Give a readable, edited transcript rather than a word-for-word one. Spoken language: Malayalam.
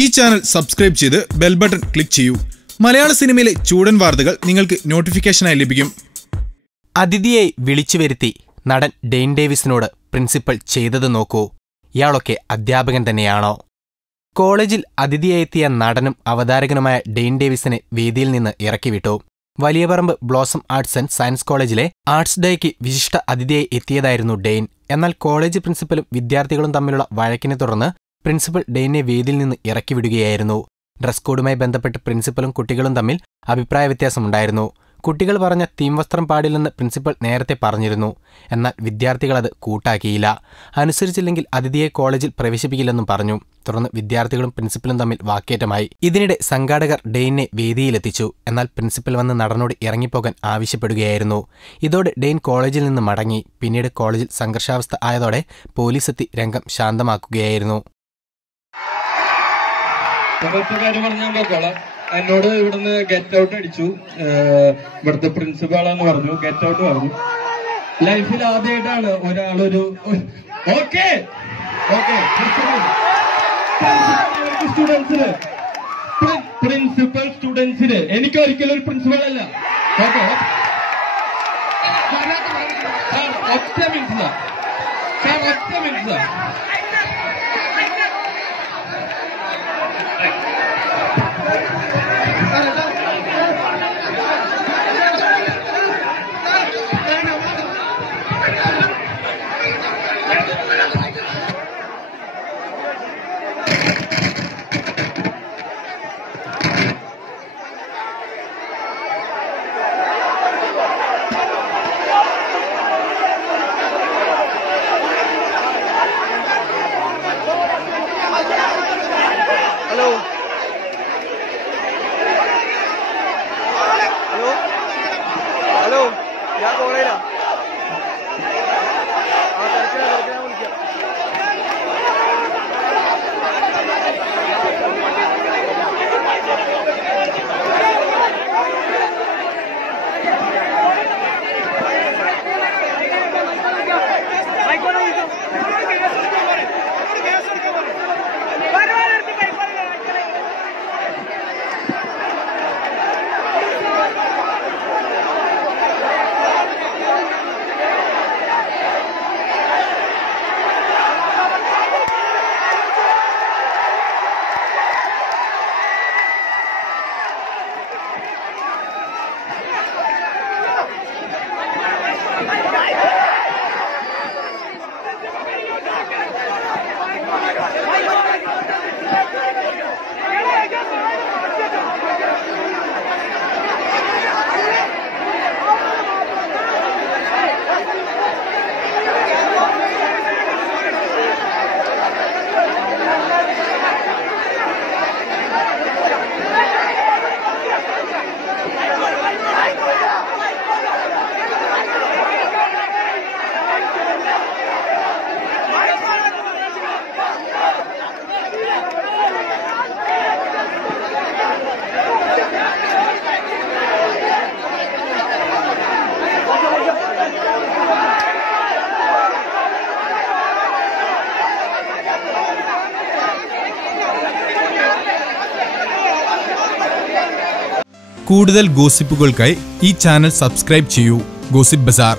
ഈ ചാനൽ സബ്സ്ക്രൈബ് ചെയ്ത് ബെൽ ബട്ടൺ ക്ലിക്ക് ചെയ്യൂ. മലയാള സിനിമയിലെ ചൂടൻ വാർത്തകൾ നിങ്ങൾക്ക് നോട്ടിഫിക്കേഷനായി ലഭിക്കും. അതിഥിയായി വിളിച്ചു വരുത്തി നടൻ ഡെയ്ൻ ഡേവിസിനോട് പ്രിൻസിപ്പൽ ചെയ്തത് നോക്കൂ. ഇയാളൊക്കെ അധ്യാപകൻ തന്നെയാണോ? കോളേജിൽ അതിഥിയായെത്തിയ നടനും അവതാരകനുമായ ഡെയ്ൻ ഡേവിസിനെ വേദിയിൽ നിന്ന് ഇറക്കിവിട്ടു. Valiyaparamba Blossom arts and science കോളേജിലെ ആർട്സ് ഡേയ്ക്ക് വിശിഷ്ട അതിഥിയായി എത്തിയതായിരുന്നു ഡെയ്ൻ. എന്നാൽ കോളേജ് പ്രിൻസിപ്പലും വിദ്യാർത്ഥികളും തമ്മിലുള്ള വഴക്കിനെ തുടർന്ന് പ്രിൻസിപ്പൽ ഡെയ്നെ വേദിയിൽ നിന്ന് ഇറക്കിവിടുകയായിരുന്നു. ഡ്രസ് കോഡുമായി ബന്ധപ്പെട്ട് പ്രിൻസിപ്പലും കുട്ടികളും തമ്മിൽ അഭിപ്രായ വ്യത്യാസമുണ്ടായിരുന്നു. കുട്ടികൾ പറഞ്ഞ തീം വസ്ത്രം പാടില്ലെന്ന് പ്രിൻസിപ്പൽ നേരത്തെ പറഞ്ഞിരുന്നു. എന്നാൽ വിദ്യാർത്ഥികൾ അത് കൂട്ടാക്കിയില്ല. അനുസരിച്ചില്ലെങ്കിൽ അതിഥിയെ കോളേജിൽ പ്രവേശിപ്പിക്കില്ലെന്നും പറഞ്ഞു. തുടർന്ന് വിദ്യാർത്ഥികളും പ്രിൻസിപ്പലും തമ്മിൽ വാക്കേറ്റമായി. ഇതിനിടെ സംഘാടകർ ഡെയ്നെ വേദിയിലെത്തിച്ചു. എന്നാൽ പ്രിൻസിപ്പൽ വന്ന് നടനോട് ഇറങ്ങിപ്പോകാൻ ആവശ്യപ്പെടുകയായിരുന്നു. ഇതോടെ ഡെയ്ൻ കോളേജിൽ നിന്ന് മടങ്ങി. പിന്നീട് കോളേജിൽ സംഘർഷാവസ്ഥ ആയതോടെ പോലീസെത്തി രംഗം ശാന്തമാക്കുകയായിരുന്നു. എന്നോട് ഇവിടുന്ന് ഗെറ്റ് ഔട്ട് അടിച്ചു. ഇവിടുത്തെ പ്രിൻസിപ്പാളാന്ന് പറഞ്ഞു, ഗെറ്റ് ഔട്ട് പറഞ്ഞു. ലൈഫിൽ ആദ്യമായിട്ടാണ് ഒരാളൊരു സ്റ്റുഡൻസിന് പ്രിൻസിപ്പൽ സ്റ്റുഡൻസിന് എനിക്ക് ഒരിക്കലും ഒരു പ്രിൻസിപ്പൾ അല്ല. ഓക്കെ, ഒറ്റ മിനിറ്റ് ഹലോ, ഞാൻ കോളേജിലാ. തിരക്കിനാ വിളിക്കാം. കൂടുതൽ ഗോസിപ്പുകൾക്കായി ഈ ചാനൽ സബ്സ്ക്രൈബ് ചെയ്യൂ. ഗോസിപ്പ് ബസാർ.